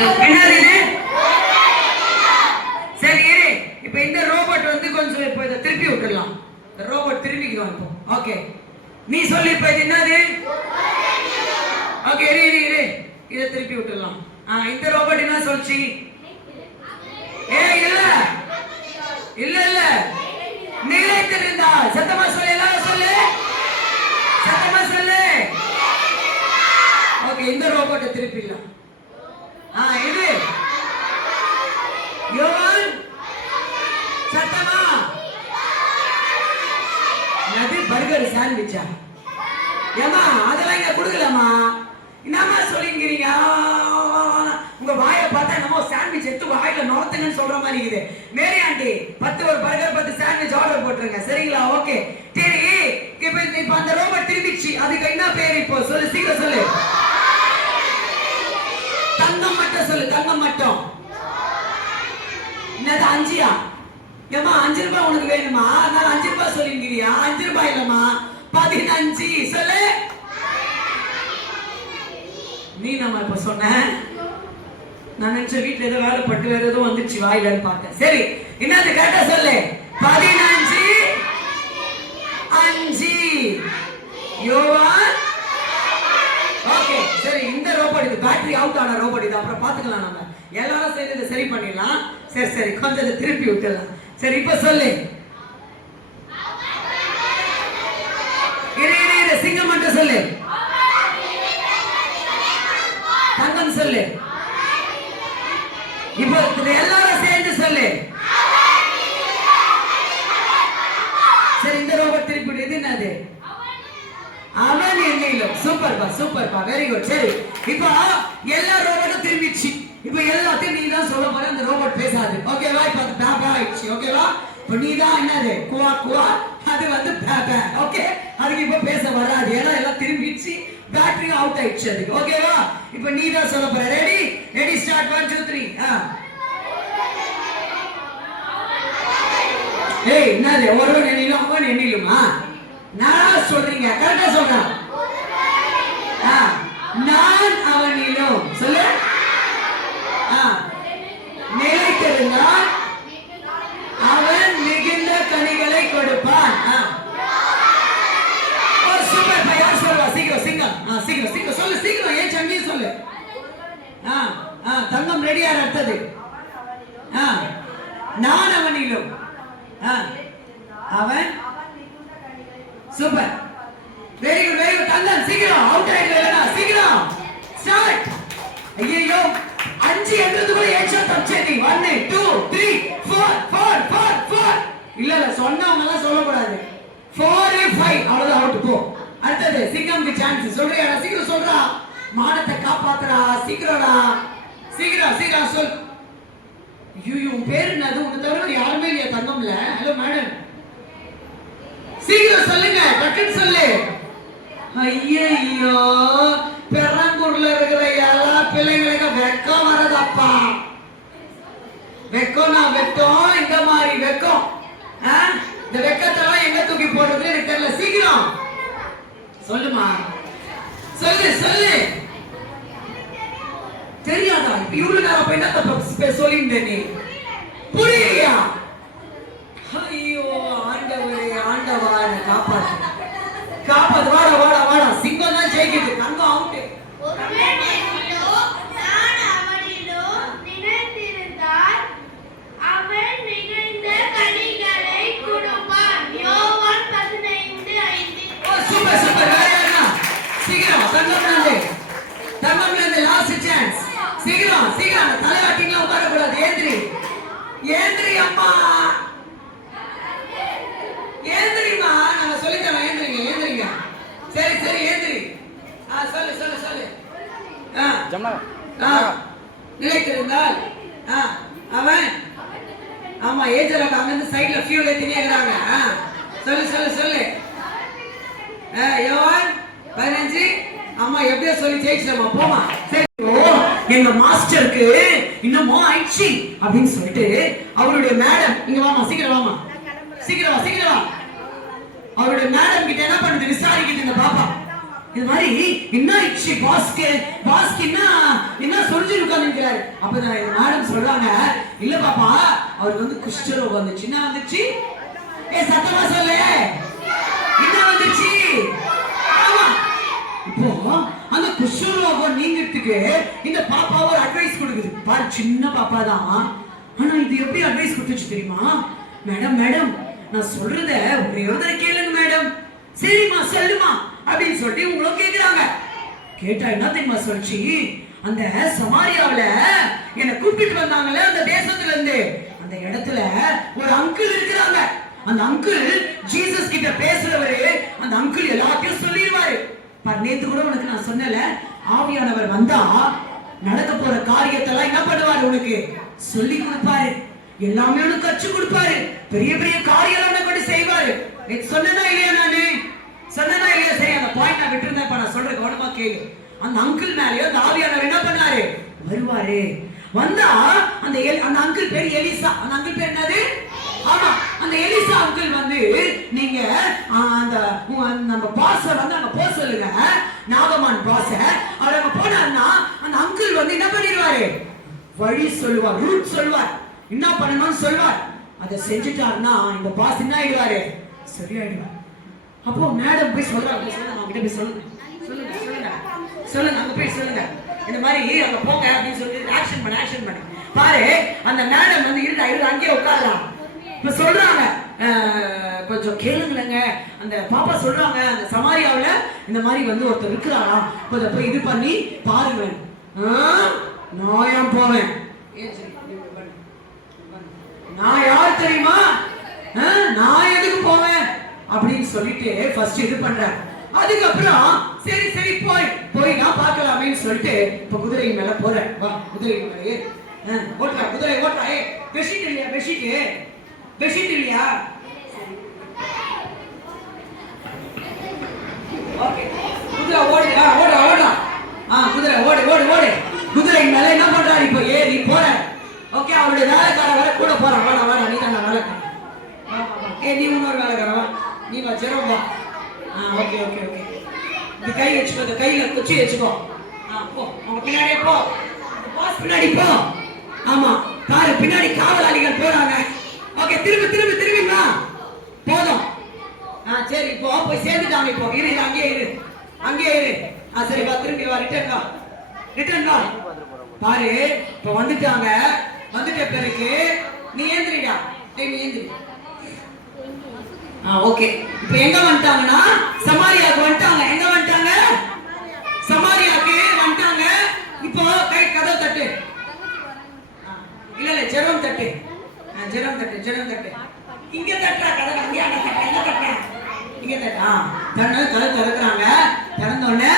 என்னது இது? சரி இரு. இப்போ இந்த ரோபோட் வந்து கொஞ்சம் இப்போ இதை திருப்பி விட்டுடலாம். இந்த ரோபோட் திரும்பிக்கிறோம் இப்போ. ஓகே, நீ சொல்லு இப்போ இது என்னது? ஓகே இரு இரு இரு, இதை திருப்பி விட்டுடலாம். இந்த ரோபோட் என்ன சொல்லுச்சு? இல்ல இல்ல இல்ல, நிலைத்திருந்தா. சத்தமா சொல்லு, எல்லாரும் சொல்லு, சத்தமா சொல்லு. ஓகே, இந்த ரோபோட்டை திருப்பிடலாம். இது யோவான். சத்தமா. அது பர்கர் சாண்ட்விச்சா? ஏமா அதெல்லாம் இங்க கொடுக்கலாமா? என்னமா சொல்லிங்கிறீங்க? உங்க வாயை பார்த்தா நம்ம சாண்ட்விச் எடுத்து வாயில நோத்துங்கன்னு சொல்ற மாதிரி இருக்குது. மேரி ஆண்டி 10 ஒரு பர்கர் 10 சாண்ட்விச் ஆர்டர் போட்டுருங்க, சரிங்களா? ஓகே சரி. இப்போ அந்த ரோபோட் திரும்பிச்சு, அதுக்கு என்ன பேர் இப்போ சொல்லு, சீக்கிரம் சொல்லு. தங்கம் மட்டும் சொல்லு, தங்கம் மட்டும். என்னது 5யா? ஏமா 5 ரூபாய் உனக்கு வேணுமா? நான் 5 ரூபாய் சொல்லிங்கிறியா? 5 ரூபாய் இல்லம்மா, 15 சொல்லு. நீ நம்ம இப்ப சொன்ன, நான் நினைச்ச வீட்டுல ஏதோ வேலை பட்டு வேற ஏதோ வந்துச்சு வாயிலன்னு பார்த்தேன். சரி, என்னது கரெக்டா சொல்லு. 15 5 யோவான். ஓகே சரி, இந்த ரோபோட் இது பேட்டரி அவுட் ஆன ரோபோட் இது, அப்புறம் பாத்துக்கலாம். நம்ம எல்லாரும் சேர்ந்து இதை சரி பண்ணிடலாம். சரி சரி, கொஞ்சம் இதை திருப்பி விட்டுடலாம். சரி இப்ப சொல்லு. இரு இரு இரு, சிங்கம் மட்டும் சொல்லு. தங்கம் சொல்லு. இப்போ எல்லாரும் சேர்ந்து சொல்லு. சரி, இந்த ரோபோட் திருப்பி இது என்னது? அவன் என்னிலும். சூப்பர்ப்பா சூப்பர்ப்பா, வெரி குட். சரி, இப்போ எல்லா ரோபோட்டும் திரும்பிச்சு. இப்போ எல்லாத்தையும் நீ தான் சொல்ல போற, அந்த ரோபோட் பேசாது. ஓகேவா? இப்போ அது பேபா ஆயிடுச்சு. ஓகேவா? இப்போ நீ தான் என்னது குவா குவா, அது வந்து பேபா. ஓகே, அதுக்கு இப்போ பேச வராது, ஏன்னா எல்லாம் திரும்பிச்சு, பேட்டரி அவுட் ஆயிடுச்சு அதுக்கு. ஓகேவா? இப்போ நீ தான் சொல்ல போற. Ready ready start. 1 2 3. ஏய் என்னது? ஒருவன் எண்ணிலும் அவன் எண்ணிலுமா? நான் சொல்றீங்க, கரெக்டா சொல்றேன். நான் அவனிலும் சொல்லு. நிலைத்திருந்தால் அவன் மிகுந்த கனிகளை கொடுப்பான். சூப்பர் பையா, சொல்லுவா சீக்கிரம். சிங்கம் சீக்கிரம் சீக்கிரம் சொல்லு, சீக்கிரம். ஏன் சங்கியும் சொல்லு. தங்கம் ரெடியா அடுத்தது. நான் அவனிலும் அவன். Super, very good very good. தங்கம் சீக்கிரம் அவுட் ஆயிடுறா, சீக்கிரம் ஸ்டார்ட். ஐயோ 5 என்றதுக்குள்ள ஏச்சா தச்சேடி. 1 2 3 4 4 4 4. இல்ல இல்ல, சொன்னவங்க எல்லாம் சொல்ல கூடாது. 4 5 அவ்வளவுதான், அவுட் போ. அடுத்தது சிங்கம்க்கு சான்ஸ். சொல்றியா? சீக்கிரம் சொல்றா, மானத்தை காப்பாத்துறா, சீக்கிரம்டா, சீக்கிரம் சீக்கிரம் சொல். ஐயோ உன் பேர் என்னது? உனக்கு தவிர யாருமே இல்லையா தங்கம்ல? ஹலோ மேடம், சீக்கிரம் சொல்லுங்க, டக்குன்னு சொல்லு. ஐயோ, பெரம்பூர்ல இருக்கிற எல்லா பிள்ளைங்களுக்கு வெக்கம் வரதப்பா. வெக்கம் நான் வெக்கம், இந்த மாதிரி வெக்கம். இந்த வெக்கத்தெல்லாம் எங்க தூக்கி போடுறது எனக்கு தெரியல. சீக்கிரம் சொல்லுமா, சொல்லு சொல்லு. தெரியாதா? இப்ப இவ்வளவு நேரம் போய் என்ன சொல்லிட்டு நீ புரியலையா? ஐயோ ஆண்டவரே, ஆண்டவா காப்பாத்து காப்பாத்து. வாடா வாடா வாடா, சிங்கம் தான் ஜெயிக்குது, தங்கம் அவுட். சூப்பர் சூப்பர், சீக்கிரம். தங்கம்ல இருந்து லாஸ்ட் சான்ஸ். சீக்கிரம் சீக்கிரம், தலையாட்டிங்களா உட்கார கூடாது. ஏந்திரி ஏந்திரி அம்மா, ஏந்திரிமா. நாங்க சொல்லித்தரோம், ஏந்திரிங்க ஏந்திரிங்க. சரி சரி ஏந்திரி. சொல்லு சொல்லு சொல்லு. நிலைத்திருந்தால் அவன். ஆமா, ஏஜராக அங்கிருந்து சைட்ல ஃபியூல் ஏத்தினே இருக்கிறாங்க. சொல்லு சொல்லு சொல்லு. யோவான் 15. அம்மா எப்படியோ சொல்லி ஜெயிச்சிட்டமா, போமா. சரி, எங்க மாஸ்டருக்கு இன்னமோ ஆயிடுச்சு அப்படின்னு சொல்லிட்டு அவருடைய மேடம், இங்க வாமா, சீக்கிரம் வாமா, சீக்கிரம் வா சீக்கிரம் வா. அவருடைய மேடம் கிட்ட என்ன பண்ணுது விசாரிக்குது இந்த பாப்பா. இது மாதிரி என்ன ஆயிடுச்சு பாஸ்க்கு என்ன சொல்லிருக்கான்னு நினைக்கிறாரு. அப்பதான் மேடம் சொல்றாங்க, இல்ல பாப்பா அவருக்கு வந்து குஷ்டரோகம் வந்துச்சு. என்ன வந்துச்சு? சத்தமா சொல்லு, என்ன வந்துச்சு? ஆமா, இப்போ அந்த குஷ்டரோகம் நீங்கிறதுக்கு இந்த பாப்பா ஒரு அட்வைஸ் கொடுக்குது. பாரு, சின்ன பாப்பா தான், ஆனா இது எப்படி அட்வைஸ் கொடுத்துச்சு தெரியுமா? மேடம் மேடம் நான் சொல்றத ஒரே ஒரு தடவை கேளுங்க மேடம். சரிம்மா சொல்லுமா அப்படின்னு சொல்லிட்டு உங்களும் கேக்குறாங்க. கேட்டா என்ன தெரியுமா சொல்லிச்சு? அந்த சமாரியாவுல என்ன கூப்பிட்டு வந்தாங்கல்ல அந்த தேசத்துல இருந்து, அந்த இடத்துல ஒரு அங்கிள் இருக்கிறாங்க. அந்த அங்கிள் ஜீசஸ் கிட்ட பேசுறவரு. அந்த அங்கிள் எல்லாத்தையும் சொல்லிடுவாரு. நேத்து கூட உனக்கு நான் சொன்னல, ஆவியானவர் வந்தா நடக்க போற காரியத்தெல்லாம் என்ன பண்ணுவாரு? உனக்கு சொல்லி கொடுப்பாரு, எல்லாமே உனக்கு கற்று கொடுப்பாரு, பெரிய பெரிய காரியம் உனக்கு செய்வாரு. சொன்னா இல்லையா? நானு சொன்னா இல்லையா? சரி, அந்த பாயிண்ட் நான் விட்டுருந்தேன். நான் சொல்ற கவனமா கேளு. அந்த அங்கிள் மேலயோ அந்த ஆவியானவர் என்ன பண்ணாரு? வருவாரு. வந்தா அந்த அங்கிள் பேர் எலிசா. அந்த அங்கிள் பேர் என்னது? ஆமா, அந்த எலிசா அங்கிள் வந்து நீங்க அந்த நம்ம பாஸ வந்து அங்க போக சொல்லுங்க, நாகமான் பாஸ. அவர் அங்க போனாருன்னா அந்த அங்கிள் வந்து என்ன பண்ணிடுவாரு? வழி சொல்லுவார், ரூட் சொல்லுவார், என்ன பண்ணணும்னு சொல்லுவார். அதை செஞ்சுட்டாருன்னா இந்த பாஸ் என்ன ஆயிடுவாரு? சரியாயிடுவார். அப்போ மேடம் போய் சொல்றாங்க, அவங்க கிட்ட போய் சொல்லுங்க சொல்லுங்க சொல்லுங்க சொல்லுங்க, அங்க போய் சொல்லுங்க, இந்த மாதிரி அங்க போங்க அப்படின்னு சொல்லிட்டு ஆக்ஷன் பண்ண பாரு. அந்த மேடம் வந்து இருக்க அங்கேயே உட்காரலாம். இப்ப சொல்றாங்க, கொஞ்சம் கேளுங்களேங்க, அந்த பாப்பா சொல்றாங்க அந்த சமாரியாவுல இந்த மாதிரி வந்து ஒருத்தர் இருக்கிறாராம், கொஞ்சம் போய் இது பண்ணி பாருங்க. நான் ஏன் போவேன்? நான் யார் தெரியுமா? நான் எதுக்கு போவேன் அப்படின்னு சொல்லிட்டு ஃபர்ஸ்ட் இது பண்றேன். அதுக்கப்புறம் சரி சரி போய் நான் பார்க்கலாமேன்னு சொல்லிட்டு இப்ப குதிரை மேல போறேன். வா, குதிரை மேல ஓட்டுறா, குதிரை ஓட்டுறா. பெட்ஷீட் இல்லையா? பெட்ஷீட் இல்லையா? ஓகே, குதிரை ஓடுறா. குதிரை ஓடு. குதிரை மேல என்ன பண்றாரு? இப்போ ஏறி போற. ஓகே, அவருடைய வேலைக்கார வர கூட போறான். வாடா நீ தான் வேலைக்காரன். நீ இன்னொரு வேலைக்காரவா? நீ வா, ஜெரம் வா. ஓகே. இந்த கை வச்சுக்கோ, இந்த கையில குச்சி வச்சுக்கோ. போ, அவங்க பின்னாடியே போ, பாஸ் பின்னாடி போ. ஆமா, பாரு பின்னாடி காவலாளிகள் போறாங்க. ஓகே, திரும்பிமா போதும். சரி, இப்போ போய் சேர்ந்துட்டாங்க. இப்போ இரு, அங்கேயே இரு. சரி, வா, திரும்பி வா, ரிட்டர்ன் வா. பாரு, இப்போ வந்துட்டாங்க. வந்துட்ட பிறகு நீ ஏந்திரிடா. நீ ஏந்திரி. ஓகே, இப்போ எங்க வந்துட்டாங்கன்னா சமாரியாவுக்கு வந்துட்டாங்க. எங்க வந்துட்டாங்க? சமாரியாவுக்கு வந்துட்டாங்க. இப்போ கை கதவு தட்டு. இல்ல ஜெரம் தட்டு. இங்க தட்டுறா கதவு. அங்கே தட்டுற இங்க தட்டா. கதவு திறக்கிறாங்க. திறந்த உடனே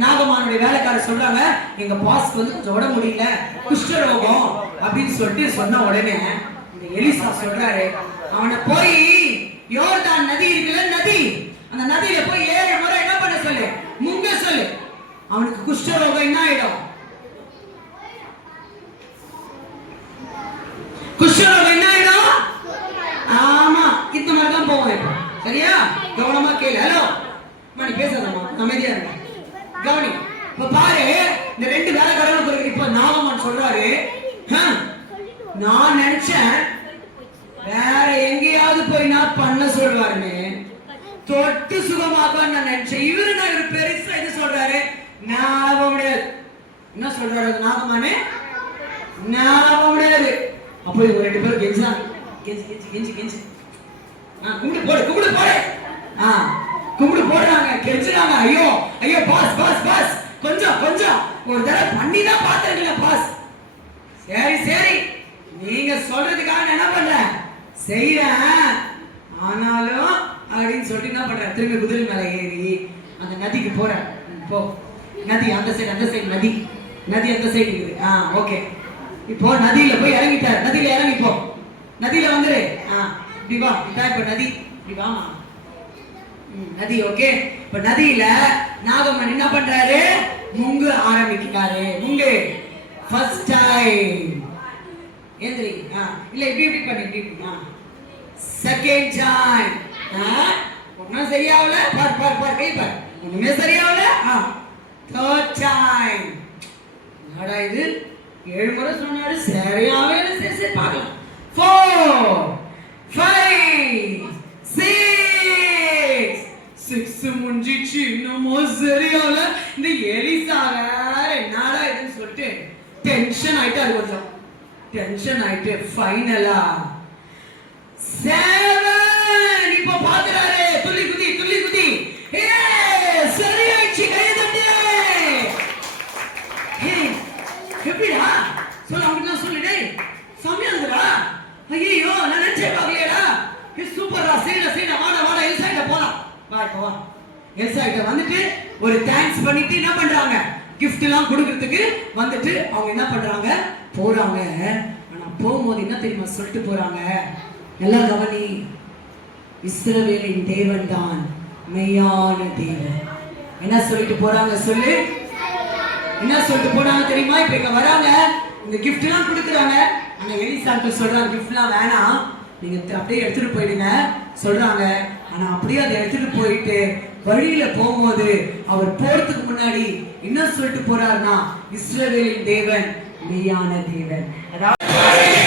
நாகமானுடைய வேலைக்காரர் சொல்றாங்க, எங்க பாஸ்க்கு வந்து கொஞ்சம் உடம்பு முடியல, குஷ்டரோகம் அப்படின்னு சொல்லிட்டு சொன்ன உடனே இந்த எலிசா சொல்றாரு, அவனை போய் யோர்தான் நதி இருக்குல்ல, நதி, அந்த நதியில போய் 7 முறை என்ன பண்ண சொல்லு? முங்க சொல்லு. அவனுக்கு குஷ்டரோகம் என்ன ஆயிடும்? குஷ்டரோகம் என்ன ஆயிடும்? ஆமா, இந்த மாதிரி தான் போவோம். சரியா? கவனமா கேளு. ஹலோ மணி, பேசாதம்மா, அமைதியா இருங்க, கவனி. இப்ப பாரு, இந்த 2 வேலைக்காரர்களுக்கு இப்ப நாகமான் சொல்றாரு, நான் நினைச்சேன் வேற எங்கேயாவது போய் நான் பண்ண சொல்வாருன்னு, தொட்டு சுகமாக நான் நினைச்சேன். இவரு பெருசா இது சொல்றாரு, நான் முடியாது. என்ன சொல்றாரு நாகமானே? நான் முடியாது. அப்போ இவங்க 2 பேரும் கெஞ்சி கும்பிடு போடுறாங்க, கெஞ்சுறாங்க. ஐயோ பாஸ் கொஞ்சம் ஒரு தடவை பண்ணி தான் பாத்துருக்கீங்க பாஸ். சரி, நீங்க சொல்றதுக்காக என்ன பண்றேன்? செய்யறேன். ஆனாலும் அப்படின்னு சொல்லிட்டு என்ன பண்றேன்? திரும்பி குதிரை மேல ஏறி அந்த நதிக்கு போறேன். போ, நதி அந்த சைடு நதி அந்த சைடு இருக்குது. ஓகே, இப்போ நதியில போய் இறங்கிட்டார். நதியில இறங்கி போ, நதியில வந்துரு. இப்படி வா, இதான் இப்ப நதி. இப்படி வா நதி. ஓகே, இப்ப நதியில நாகம்மன் என்ன பண்றாரு? முங்கு ஆரம்பிக்கிறாரு. முங்கு ஃபர்ஸ்ட் டைம். ஏந்திரி. இல்ல இப்படி பண்ணி செகண்ட் டைம். ஒன்னும் சரியாவல. பார் கை பார். ஒண்ணுமே சரியாவல. Third time. என்னடா இது 7 முறை சொன்னாரு சரியாவே இல்ல. சரி சரி பார்க்கலாம். 4 5 6 முடிஞ்சிச்சு. இன்னமோ சரியாவல. இந்த எலிசா வேற என்னடா இதுன்னு சொல்லிட்டு டென்ஷன் ஆயிட்டாரு. கொஞ்சம் டென்ஷன் ஆயிட்டு ஃபைனலா 7 இப்போ பாக்குறாரு. துள்ளி குதி துள்ளி குதி. சரியாயிடுச்சு. கையை தட்டி. எப்படிடா சொல்ல அவங்களுக்கு சொல்லிடே சமையாதுடா. ஐயோ நான் நினைச்சே பார்க்கலையடா. சூப்பர்டா. சீனா வாடா வாடா எல்சாயிட்ட போலாம். வா இப்போ வா. எல்சாயிட்ட வந்துட்டு ஒரு தேங்க்ஸ் பண்ணிட்டு என்ன பண்றாங்க, கிஃப்ட் எல்லாம் கொடுக்கறதுக்கு வந்துட்டு அவங்க என்ன பண்றாங்க போறாங்க. ஆனா போகும்போது என்ன தெரியுமா சொல்லிட்டு போறாங்க, எல்லாம் கவனி, இஸ்ரவேலின் தேவன் தான் மெய்யான தேவன். என்ன சொல்லிட்டு போறாங்க சொல்லு. என்ன சொல்லிட்டு போறாங்க தெரியுமா? இப்ப இங்க வராங்க, இந்த கிஃப்ட் எல்லாம் கொடுக்குறாங்க. ஆனா எலிசாக்கு சொல்றாங்க கிஃப்ட் எல்லாம் வேணாம், நீங்க அப்படியே எடுத்துட்டு போயிடுங்க சொல்றாங்க. ஆனா அப்படியே அதை எடுத்துட்டு போயிட்டு வழியில போகும்போது அவர் போறதுக்கு முன்னாடி என்ன சொல்லிட்டு போறாருன்னா, இஸ்ரவேலின் தேவன் மெய்யான தேவன். அதாவது